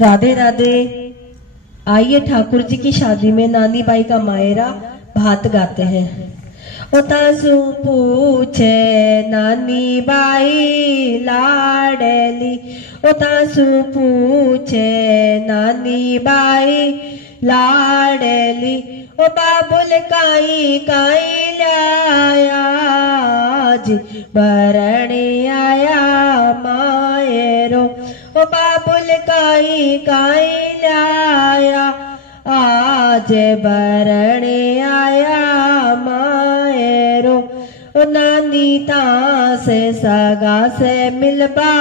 राधे राधे। आइए ठाकुर जी की शादी में नानी बाई का मायरा भात गाते हैं। तासु पूछे नानी बाई लाडली, तासु पूछे नानी बाई लाडली, ओ बाबुल काई काई लाया जी भरणे आया मायरो, ओ बाबुल काई काई लाया आज भरणे आया मायरो, ओ नानी से सगा से मिलबा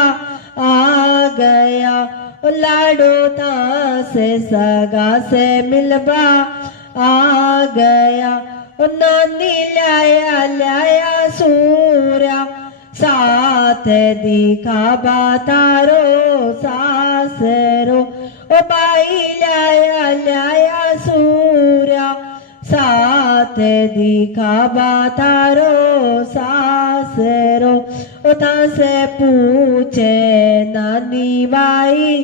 आ गया, ओ लाडो से सगा से मिलबा आ गया, ओ नानी लाया लाया सूर्या साथ दिखाबा तारो सासरो, ओ बाई लाया लाया सूर्या साथ दिखाबा तारो सासरो, उता से पूछे नानी बाई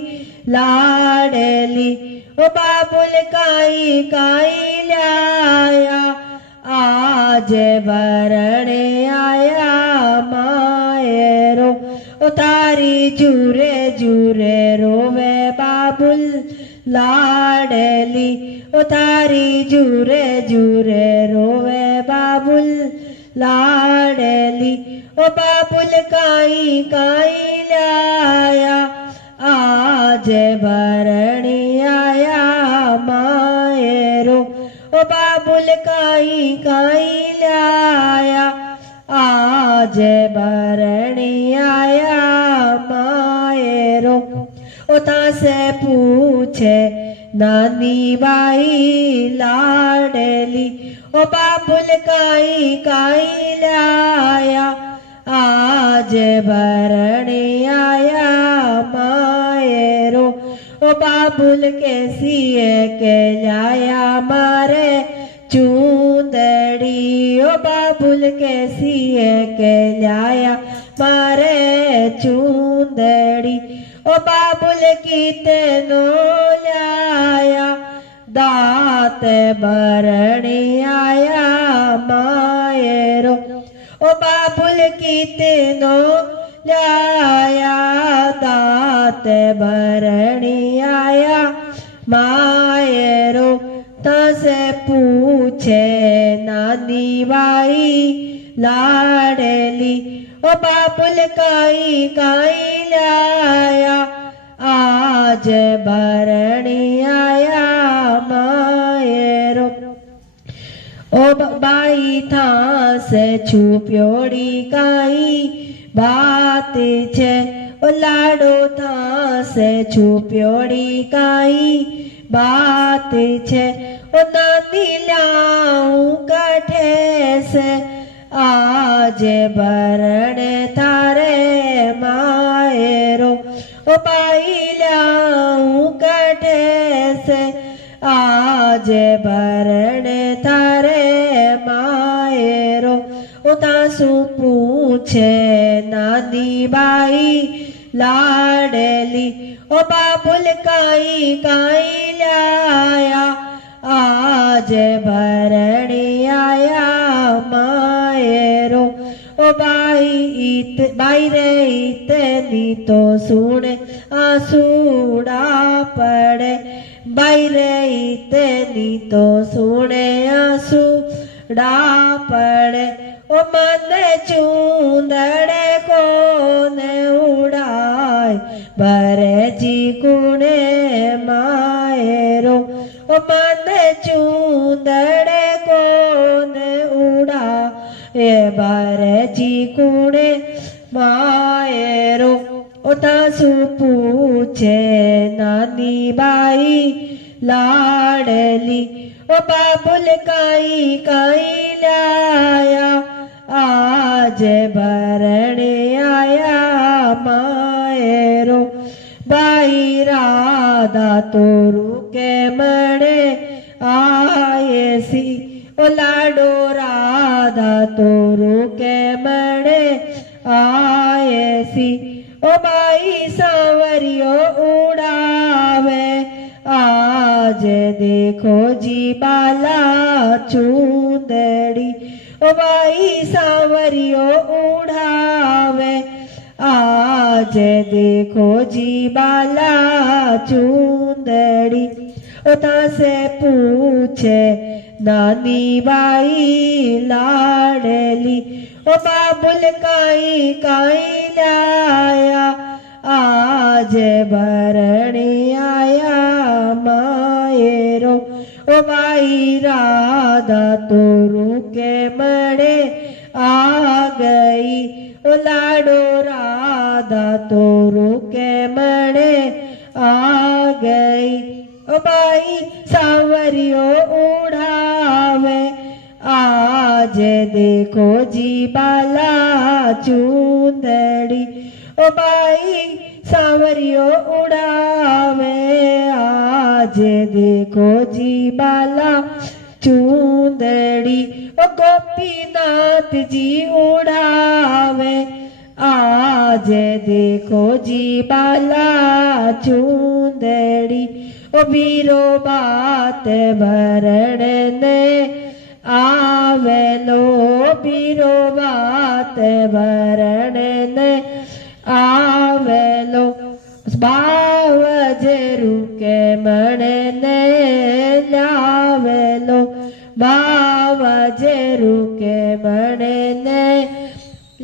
लाडली, ओ बाबुल काई काई लाया आज भरणे आया मायरो, उतारी जूरे जूरे रोवे बाबुल लाडली, उतारी जूरे जूरे रोवे बाबुल लाडली, ओ बाबुल काई काई लाया आज भरणे आया मायरो, ओ बाबुल काई काई लाया आज भरणे आया मायरो, उता से पूछे नानी बाई लाडली, ओ बाबुल काई काई लाया आज भरणे आया मायरो, ओ बाबुल के सिए के लाया मारे चूंदड़ी, ओ बाबुल के सिए के लाया मारे चूंदड़ी, ओ बाबुल कितनो लाया दात भरणे आया मायरो, ओ बाबुल कितनो लाया दात भरणे आया मायरो, तसे पूछे नानी बाई लाडली, ओ बाबुल काई काई लाया आज भरणे आया मायरो, ओ बाई था से छुप्योड़ी काई बात छे, ओ लाडो था से छुप्योड़ी काई बात छे, ओ नानी लाऊं कठे से आज भरणे थारे मायरो, ओ बाई लाऊं कठे से आज भरणे थारे मायरो, उतासु पूछे नानी बाई लाडली, ओ बाबुल काई काई लाया आज भरणे आया मायरो, ओ बाई रे इतनी तो सुने आंसूड़ा पड़े, बाई रे इतनी तो सुने आंसूड़ा पड़े, ओ मन चूंदड़े को ने उड़ाए भरे जी कुणे मायरो, ओ मन चूंदड़े को ने उड़ाए भरे जी कुणे मायरो, ओ तासु पूछे नानी बाई लाडली, ओ बाबुल काई काई लाया आज भरणे आया मायरो, बाई राधा तोरू के मणे आए सी, ओ लाडो राधा तोरू के मणे आए सी, ओ बाई सांवरियो उड़ावे देखो जी बाला चूंदड़ी ओ बाई सांवरियो उड़ावे आज देखो जी बाला चूंदड़ी उता से पूछे नानी बाई लाडली ओ बाबुल काई काई लाया आज भरणे आया मायरो ओ बाई राधा तो रूके मणे आ गई ओ लाडो राधा तो रूके मणे आ गई ओ बाई सांवरियो उड़ावे आज देखो जी बाला चूंदड़ी ओ बाई सांवरियो उड़ावे आज देखो जी बाला चूंदड़ी ओ गोपीनाथ जी उड़ावे आज देखो जी बाला चूंदड़ी ओ बीरो बात भरण ने आवेलो बीरो बात भरण ने आवेलो बावजरू के मणे ने लावेलो बावजरू के मणे ने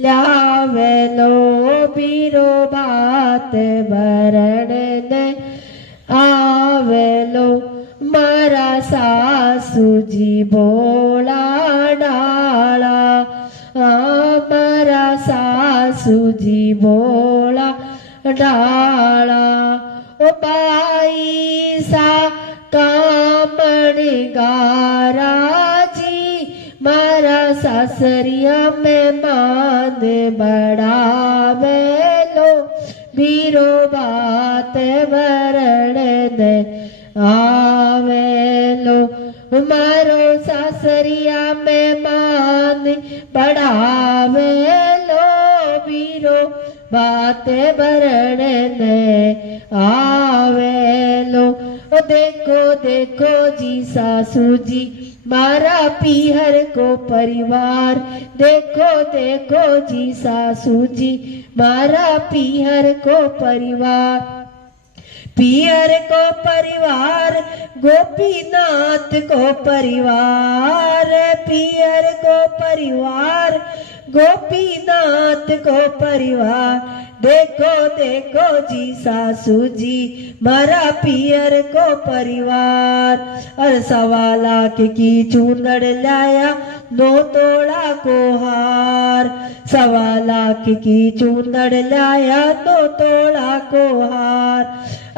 लावेलो बीरो बात भरण ने आवेलो मारा सासूजी भोळा डाळा मारा सासूजी भोळा डाळा ओ बाई सा कामणी गाराजी मारा सासरिया में मान बढ़ावेलो बीरो बात वरण ने आवेलो मारो सासरिया में मान बढ़ावेलो बीरो बात वरण ने आवेलो देखो देखो जी सासू जी मारा पीहर को परिवार देखो देखो जी सासू जी मारा पीहर को परिवार पीहर को परिवार गोपीनाथ को परिवार पीहर को परिवार गोपीनाथ को परिवार देखो देखो जी सासू जी मारा पियर को परिवार और 1.25 लाख की चूनड़ लाया 9 तोड़ा को हार 1.25 लाख की चूनड़ लाया 9 तोड़ा को हार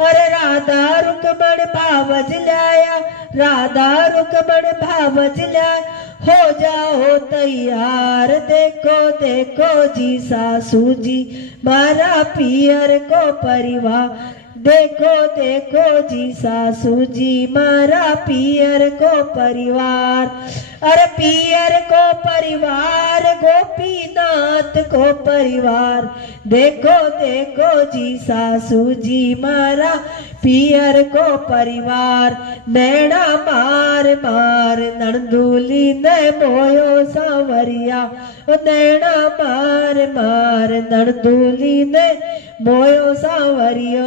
अरे राधा रुकमण भावज लाया राधा रुकमण भावज लाया हो जाओ तैयार देखो देखो जी सासू जी मारा पियर को परिवार देखो देखो जी सासू जी मारा पियर को परिवार अरे पियर को परिवार गोपीनाथ को परिवार देखो देखो जी सासू जी मारा पियर को परिवार नैना मार मार नंदूली ने मोयो सांवरिया नैना मार मार नंदूली ने मोयो सांवरियो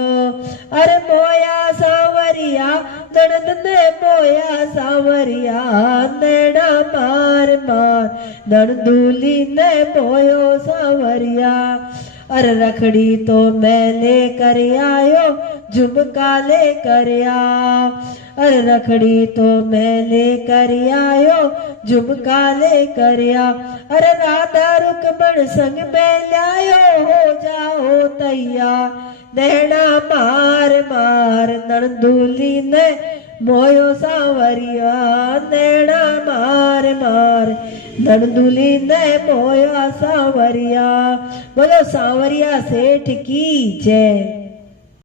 अरे मोया सांवरिया ननद ने मोया सांवरिया नैना मार मार नंदूली ने मोयो सांवरिया अरे रखड़ी तो मैं लेकर आयो झुमका लेकर आओ अरे रखड़ी तो मैं लेकर आयो झुमका लेकर आओ अरे राधा रुकमण संग में लायो हो जाओ तैयार नैना मार मार नंदूली ने मोयो सांवरिया नैना मार मार नंदूली ने मोया सांवरिया बोलो सांवरिया सेठ की जय।